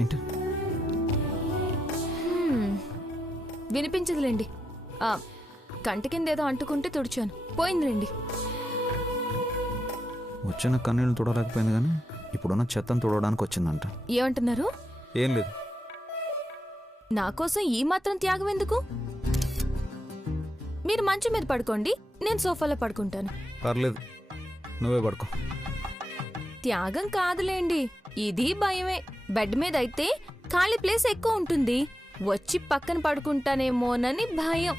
ఏంటి? వినిపించదులేండి. కంటి కింద ఏదో అంటుకుంటే తుడిచాను, పోయిందిలేండి. వచ్చిన కన్నీళ్ళు తుడలేకపోయింది కానీ ఇప్పుడున్న చెత్తను తుడవడానికి వచ్చిందంట. ఏమంటున్నారు? ఏం లేదు. నా కోసం ఈ మాత్రం త్యాగం ఎందుకు? మీరు మంచం మీద పడుకోండి, నేను సోఫాలో పడుకుంటాను. పర్లేదు, నువ్వే పడుకో. త్యాగం కాదులేండి, ఇది భయమే. బెడ్ మీద అయితే ఖాళీ ప్లేస్ ఎక్కువ ఉంటుంది, వచ్చి పక్కన పడుకుంటానేమోనని భయం.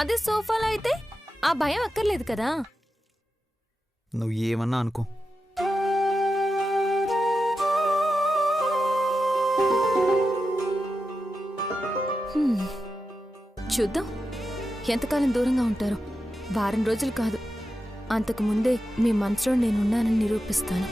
అదే సోఫాలో అయితే ఆ భయం అక్కర్లేదు కదా. నువ్వు ఏమన్నా అనుకో. చూద్దాం ఎంతకాలం దూరంగా ఉంటారో. వారం రోజులు కాదు, అంతకు ముందే మీ మనసులో నేనున్నానని నిరూపిస్తాను.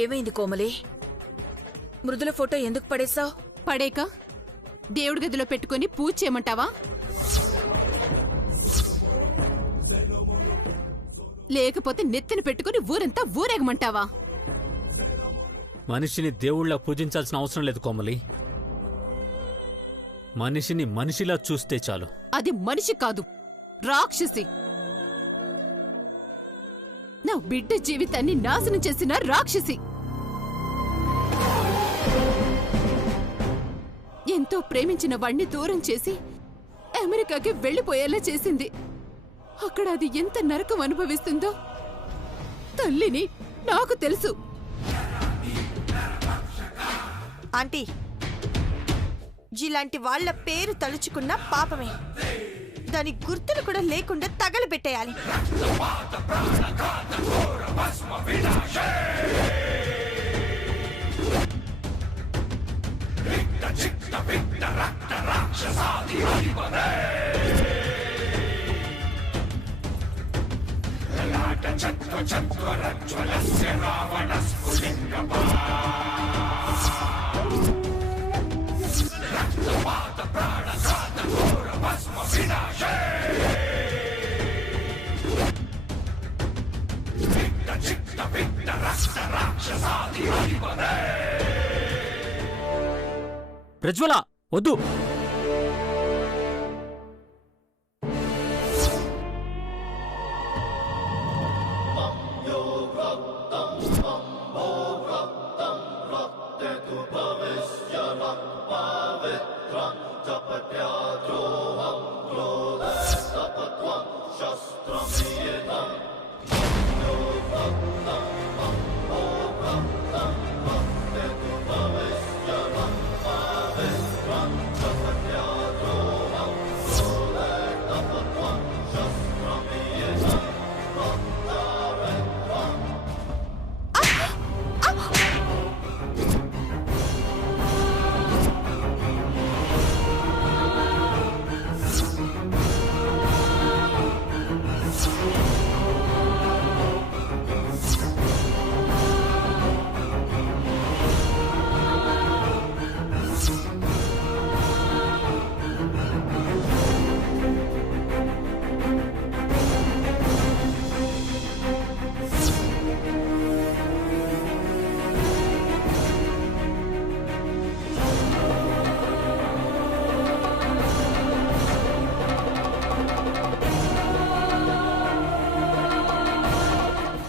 ఏమైంది కోమలి? మృదుల ఫోటో ఎందుకు పడేశావు? పడేక దేవుడి గదిలో పెట్టుకుని పూజ చేయమంటావా? లేకపోతే నెత్తిన పెట్టుకుని ఊరంతా ఊరేగమంటావా? మనిషిని దేవుళ్ళ పూజించాల్సిన అవసరం లేదు కోమలి. మనిషిని మనిషిలా చూస్తే చాలు. అది మనిషి కాదు, రాక్షసి. నా బిడ్డ జీవితాన్ని నాశనం చేసిన రాక్షసి. ఎంతో ప్రేమించిన వాణ్ణి దూరం చేసి అమెరికాకి వెళ్లిపోయేలా చేసింది. అక్కడ అది ఎంత నరకం అనుభవిస్తుందో తల్లిని నాకు తెలుసు. ఆంటీ, ఇలాంటి వాళ్ల పేరు తలుచుకున్న పాపమే. దాని గుర్తులు కూడా లేకుండా తగలబెట్టేయాలి. ప్రజ్వల వద్దు.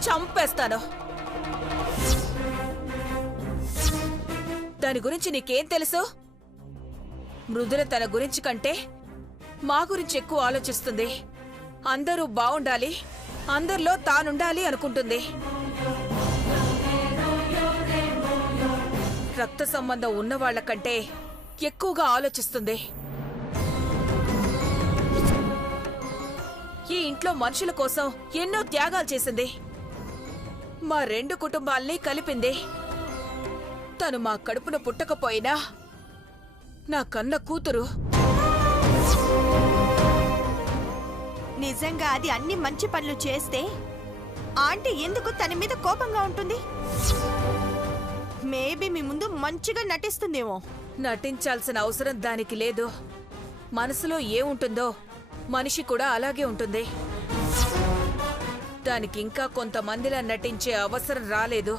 చంపేస్తాను. దాని గురించి నీకేం తెలుసు? మృదుల తన గురించి కంటే మా గురించి ఎక్కువ ఆలోచిస్తుంది. అందరూ బావుండాలి, అందరిలో తానుండాలి అనుకుంటుంది. రక్త సంబంధం ఉన్నవాళ్ల కంటే ఎక్కువగా ఆలోచిస్తుంది. ఈ ఇంట్లో మనుషుల కోసం ఎన్నో త్యాగాలు చేసింది. మా 2 కుటుంబాల్ని కలిపింది. తను మా కడుపున పుట్టకపోయినా నా కన్న కూతురు. నిజంగా అది అన్ని మంచి పనులు చేస్తే ఆంటీ ఎందుకు తన మీద కోపంగా ఉంటుంది? మేబీ మీ ముందు మంచిగా నటిస్తుందేమో. నటించాల్సిన అవసరం దానికి లేదు. మనసులో ఏముంటుందో మనిషి కూడా అలాగే ఉంటుంది. దానికి ఇంకా కొంతమందిలా నటించే అవసరం రాలేదు.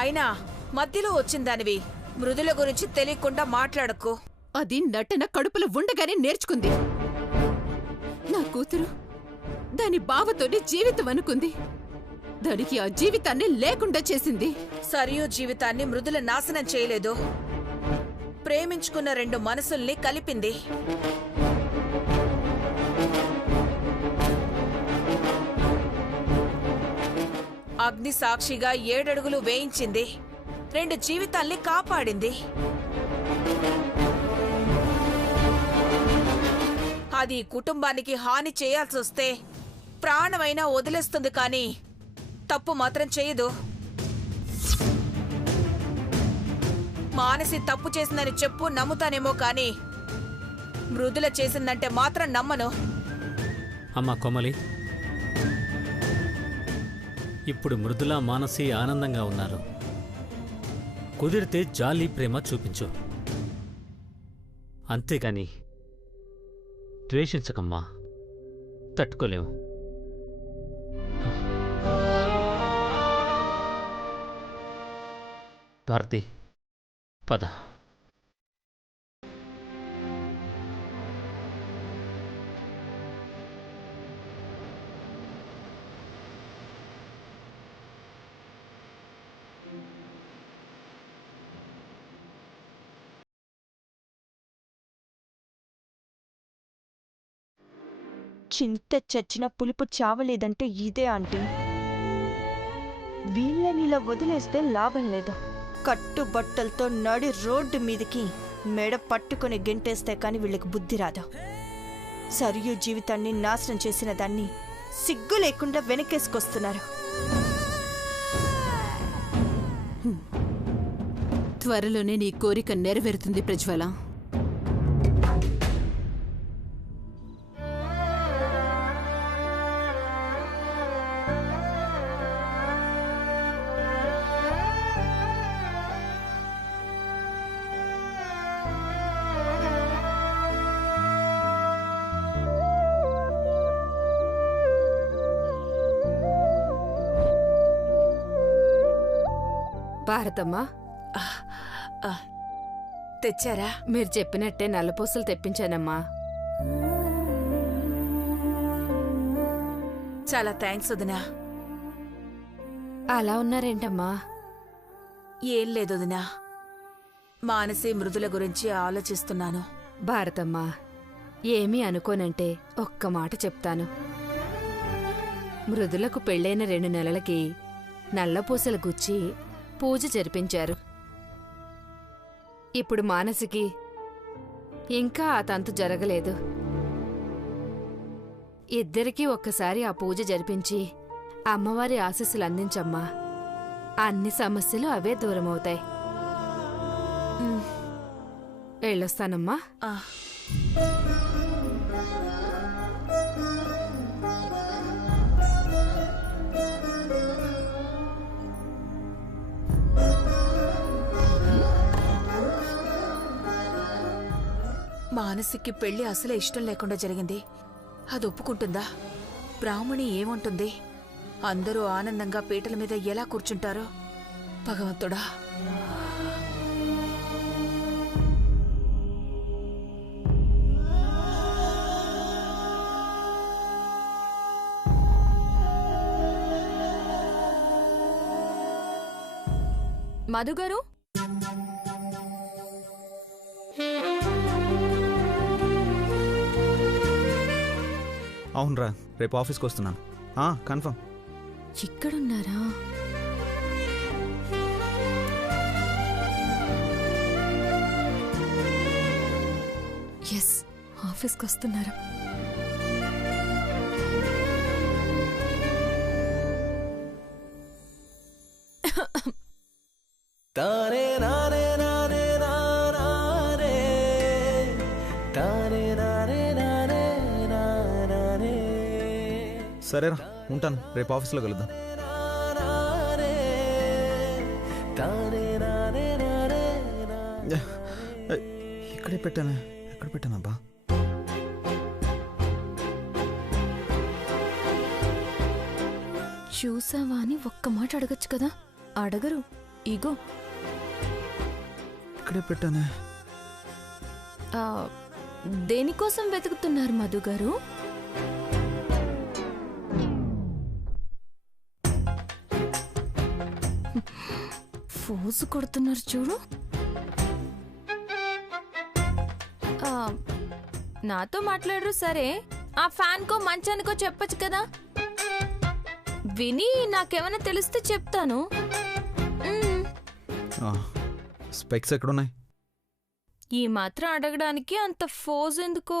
అయినా మధ్యలో వచ్చిందానివి మృదుల గురించి తెలియకుండా మాట్లాడకు. అది నటన కడుపులో ఉండగానే నేర్చుకుంది. నా కూతురు దాని బావతోనే జీవితం అనుకుంది. దానికి ఆ జీవితాన్ని లేకుండా చేసింది. సరియు జీవితాన్ని మృదుల నాశనం చేయలేదు. ప్రేమించుకున్న 2 మనసుల్ని కలిపింది. అగ్ని సాక్షిగా 7 అడుగులు వేయించింది. 2 జీవితాల్ని కాపాడింది. అది కుటుంబానికి హాని చేయాల్సి వస్తే ప్రాణమైనా వదిలేస్తుంది, కానీ తప్పు మాత్రం చేయదు. మానసి తప్పు చేసిందని చెప్పు, నమ్ముతానేమో, కానీ మృదుల చేసిందంటే మాత్రం నమ్మను. అమ్మా కోమలి, ఇప్పుడు మృదుల మానసి ఆనందంగా ఉన్నారు. కుదిరితే జాలి ప్రేమ చూపించు, అంతేగాని ద్వేషించకమ్మా. తట్టుకోలేము. భారతి, పద. చింత చచ్చిన పులుపు చావలేదంటే ఇదే ఆంటీ. వీళ్ళనిలా వదిలేస్తే లాభం లేదు. కట్టుబట్టలతో నడి రోడ్డు మీదకి మెడ పట్టుకుని గెంటేస్తే కాని వీళ్ళకి బుద్ధి రాదు. సరియు జీవితాన్ని నాశనం చేసిన దాన్ని సిగ్గు లేకుండా వెనకేసుకొస్తున్నారు. త్వరలోనే నీ కోరిక నెరవేరుతుంది ప్రజ్వల. భారతమ్మా, తెచ్చారా? మీరు చెప్పినట్టే నల్లపూసలు తెప్పించానమ్మా. చాలా థ్యాంక్స్ వదినా. అలా ఉన్నారేంటమ్మా? ఏం లేదు వదినా, మానసి మృదుల గురించి ఆలోచిస్తున్నాను. భారతమ్మా, ఏమీ అనుకోనంటే ఒక్క మాట చెప్తాను. మృదులకు పెళ్ళైన 2 నెలలకి నల్లపూసలు గుచ్చి పూజ జరిపించారు. ఇప్పుడు మానసికి ఇంకా ఆ తంతు జరగలేదు. ఇద్దరికీ ఒక్కసారి ఆ పూజ జరిపించి అమ్మవారి ఆశీస్సులు అందించమ్మా. అన్ని సమస్యలు అవే దూరమవుతాయి. వెళ్ళొస్తానమ్మా. మానసికి పెళ్లి అసలే ఇష్టం లేకుండా జరిగింది. అది ఒప్పుకుంటుందా? బ్రాహ్మణి ఏముంటుంది? అందరూ ఆనందంగా పీటల మీద ఎలా కూర్చుంటారో భగవంతుడా. మధు గారు అవునరా, రేపు ఆఫీస్కి వస్తున్నాను. కన్ఫర్మ్. ఇక్కడున్నారా? ఎస్, ఆఫీస్కి వస్తున్నారు. సరేరా, ఉంటాను. రేపు ఆఫీస్లో కలుద్దాం. ఎక్కడ పెట్టానబ్బా? చూసావా అని ఒక్క మాట అడగచ్చు కదా, అడగరు. ఇగో ఇక్కడే పెట్టానే. దేనికోసం వెతుకుతున్నారు మధు గారు? ఫోజు కొడుతున్నారు చూడు. నాతో మాట్లాడరు సరే, ఆ ఫ్యాన్కో మంచానికో చెప్పొచ్చు కదా. విని నాకేమైనా తెలిస్తే చెప్తాను. స్పెక్స్ ఎక్కడున్నాయి? ఈ మాత్రం అడగడానికి అంత ఫోజ్ ఎందుకో?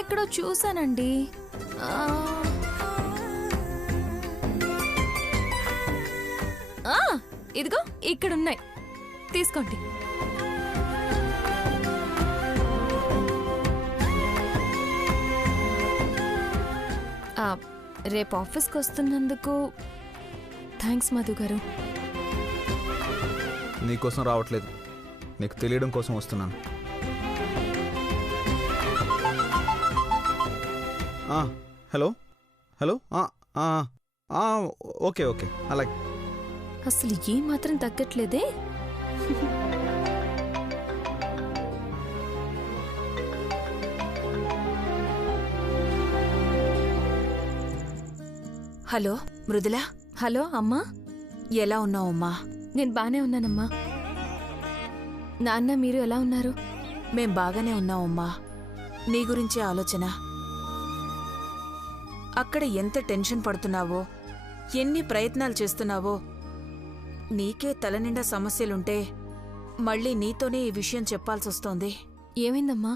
ఎక్కడో చూసానండి. ఇదిగో ఇక్కడున్నాయి, తీసుకోండి. రేపు ఆఫీస్కి వస్తున్నందుకు థ్యాంక్స్ మధు గారు. నీకోసం రావట్లేదు, నీకు తెలియడం కోసం వస్తున్నాను. హలో హలో, ఓకే ఓకే, అలాగే. అసలు ఏ మాత్రం తగ్గట్లేదే. హలో మృదుల. హలో అమ్మా, ఎలా ఉన్నావమ్మా? నేను బానే ఉన్నానమ్మా. నాన్న మీరు ఎలా ఉన్నారు? మేం బాగానే ఉన్నావమ్మా. నీ గురించే ఆలోచన. అక్కడ ఎంత టెన్షన్ పడుతున్నావో, ఎన్ని ప్రయత్నాలు చేస్తున్నావో. నీకే తలనిండా సమస్యలుంటే మళ్ళీ నీతోనే ఈ విషయం చెప్పాల్సొస్తోంది. ఏమైందమ్మా?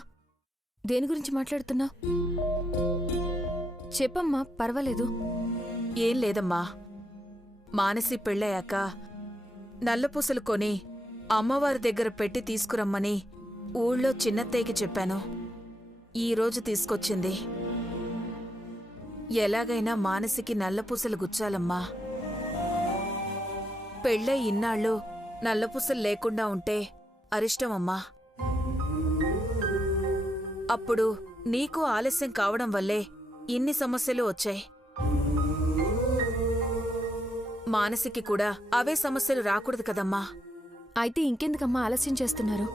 దేని గురించి మాట్లాడుతున్నావు? చెప్పమ్మా, పర్వాలేదు. ఏం లేదమ్మా, మానసి పెళ్ళయ్యాక నల్లపూసలు కొని అమ్మవారి దగ్గర పెట్టి తీసుకురమ్మని ఊళ్ళో చిన్నత్తయ్యకి చెప్పాను. ఈరోజు తీసుకొచ్చింది. ఎలాగైనా మానసికి నల్లపూసలు గుచ్చాలమ్మా. పెళ్ళై ఇన్నాళ్ళు నల్లపూసలు లేకుండా ఉంటే అరిష్టమమ్మా. అప్పుడు నీకు ఆలస్యం కావడం వల్లే ఇన్ని సమస్యలు వచ్చాయి. మానసికి కూడా అవే సమస్యలు రాకూడదు కదమ్మా. అయితే ఇంకెందుకమ్మా ఆలస్యం చేస్తున్నారు?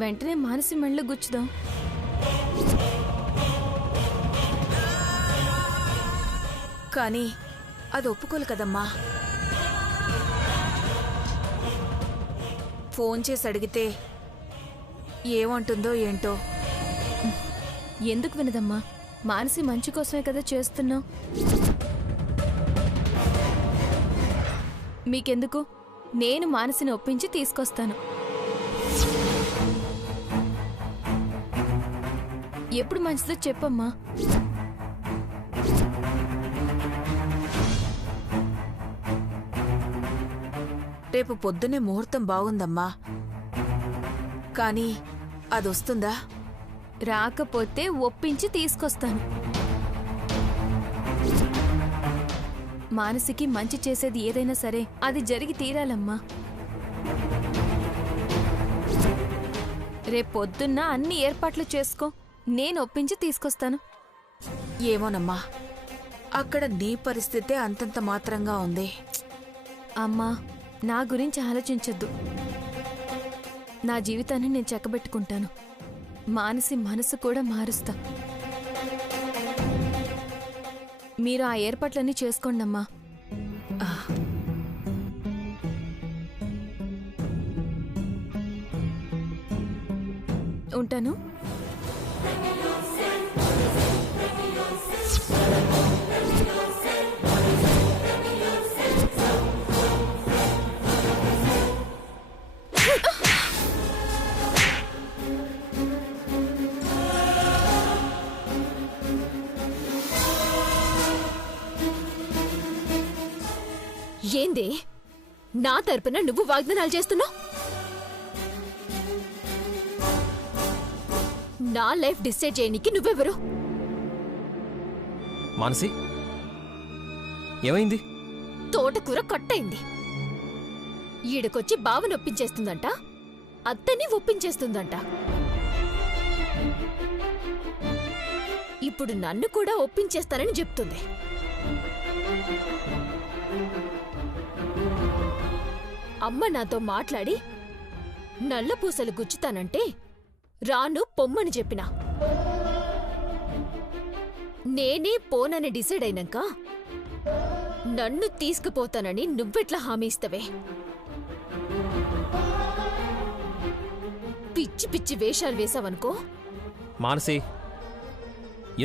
వెంటనే మానసి మెళ్ళ గుచ్చుదాం. కానీ అది ఒప్పుకోలు కదమ్మా. ఫోన్ చేసి అడిగితే ఏమంటుందో ఏంటో. ఎందుకు వినదమ్మా? మానసి మంచి కోసమే కదా చేస్తున్నావు. మీకెందుకు? నేను మానసిని ఒప్పించి తీసుకొస్తాను. ఎప్పుడు మంచిదో చెప్పమ్మా. రేపు పొద్దునే ముహూర్తం బాగుందమ్మా. కానీ అదొస్తుందా? రాకపోతే ఒప్పించి తీసుకొస్తాను. మానసికి మంచి చేసేది ఏదైనా సరే అది జరిగి తీరాలమ్మా. రేపొద్దున్న అన్ని ఏర్పాట్లు చేసుకో, నేను ఒప్పించి తీసుకొస్తాను. ఏమోనమ్మా, అక్కడ నీ పరిస్థితే అంతంత మాత్రంగా ఉంది. అమ్మా, నా గురించి ఆలోచించొద్దు. నా జీవితాన్ని నేను చక్కబెట్టుకుంటాను. మానసి మనసు కూడా మారుస్తా. మీరు ఆ ఏర్పాట్లన్నీ చేసుకోండమ్మా. ఉంటాను. ఏంది నా తరపున నువ్వు వాగ్దానాలు చేస్తున్నావు? నా లైఫ్ డిసైడ్ చేయనికి నువ్వెవరు? మానసి, ఏమైంది? తోటకూర కట్టయింది. ఈడకొచ్చి బావని ఒప్పించేస్తుందంట, అత్తని ఒప్పించేస్తుందంట. ఇప్పుడు నన్ను కూడా ఒప్పించేస్తానని చెప్తుంది. అమ్మ నాతో మాట్లాడి నల్లపూసలు గుచ్చుతానంటే రాను పొమ్మని చెప్పినా. నేనే పోనని డిసైడ్ అయినాక నన్ను తీసుకుపోతానని నువ్వెట్లా హామీ ఇస్తవే? పిచ్చి పిచ్చి వేషాలు వేసావనుకో. మానసి,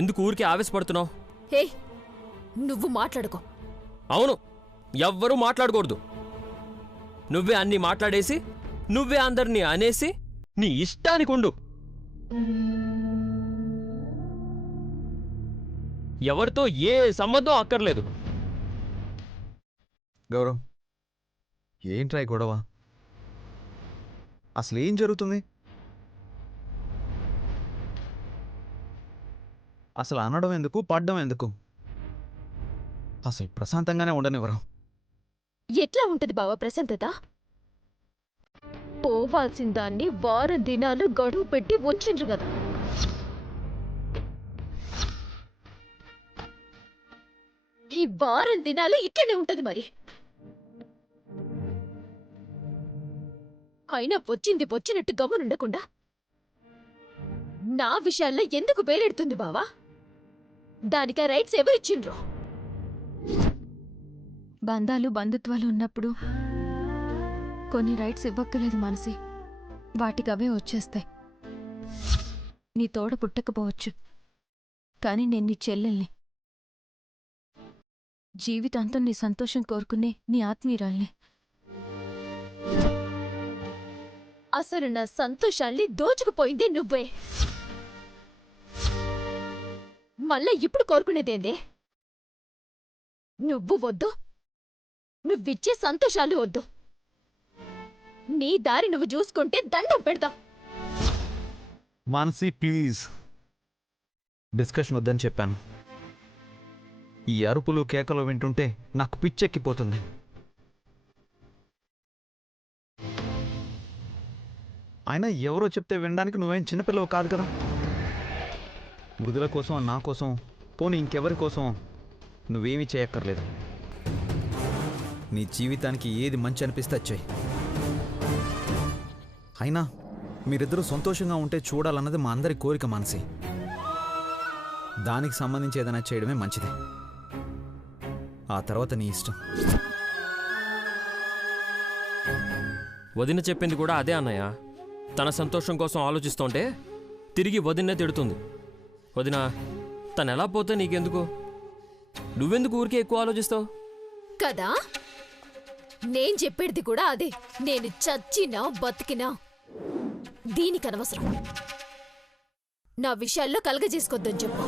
ఎందుకు ఊరికే ఆవేశపడుతున్నావు? హే, నువ్వు మాట్లాడుకో. అవును, ఎవ్వరూ మాట్లాడకూడదు. నువ్వే అన్నీ మాట్లాడేసి, నువ్వే అందరినీ అనేసి నీ ఇష్టానికి ఉండు. ఎవరితో ఏ సంబంధం అక్కర్లేదు. గౌరవ్, ఏంట్రా ఈ గొడవ? అసలు ఏం జరుగుతుంది? అసలు అనడం ఎందుకు, పడ్డం ఎందుకు? అసలు ప్రశాంతంగానే ఉండనివ్వరు. ఎట్లా ఉంటది బావా ప్రశాంతత? పోవాల్సిన దాన్ని వారం దినాలు గడువు పెట్టి వచ్చిండ్రు కదా. ఈ వారం దినాలు ఇట్లనే ఉంటది మరి. అయినా వచ్చింది వచ్చినట్టు గమనుండకుండా నా విషయాల్లో ఎందుకు వేలెడుతుంది బావా? దానికా రైట్స్ ఎవరిచ్చిండ్రు? బంధాలు బంధుత్వాలు ఉన్నప్పుడు కొన్ని రైట్స్ ఇవ్వక్కర్లేదు మనసి, వాటికవే వచ్చేస్తాయి. నీ తోడ పుట్టకపోవచ్చు, కానీ నేను నీ చెల్లెల్ని, జీవితాంతం నీ సంతోషం కోరుకునే నీ ఆత్మీయురాల్ని. అసలు నా సంతోషాల్ని దోచుకుపోయింది నువ్వే. మళ్ళా ఇప్పుడు కోరుకునేదేందే? నువ్వు వద్దు, నువ్విచ్చే సంతోషాలు వద్దు. నీ దారి నువ్వు చూసుకుంటే దండం పెడతా. మానసి ప్లీజ్, డిస్కషన్ వద్దని చెప్పాను. ఈ అరుపులు కేకలు వింటుంటే నాకు పిచ్చెక్కిపోతుంది. అయినా ఎవరో చెప్తే వినడానికి నువ్వేం చిన్నపిల్లవు కాదు కదా. మృదుల కోసం, నా కోసం, పోనీ ఇంకెవరి కోసం నువ్వేమీ చేయక్కర్లేదు. నీ జీవితానికి ఏది మంచి అనిపిస్తే వచ్చాయి. అయినా మీరిద్దరూ సంతోషంగా ఉంటే చూడాలన్నది మా అందరి కోరిక మానసి. దానికి సంబంధించి ఏదైనా చేయడమే మంచిది. ఆ తర్వాత నీ ఇష్టం. వదిన చెప్పింది కూడా అదే అన్నయ్య. తన సంతోషం కోసం ఆలోచిస్తుంటే తిరిగి వదిన్నే తిడుతుంది. వదిన, తను ఎలా పోతే నీకెందుకు? నువ్వెందుకు ఊరికే ఎక్కువ ఆలోచిస్తావు కదా? నేను చెప్పేది కూడా అదే. నేను చచ్చినా బతికినా దీనికి అనవసరం. నా విషయాల్లో కలగజేసుకోద్దని చెప్పు.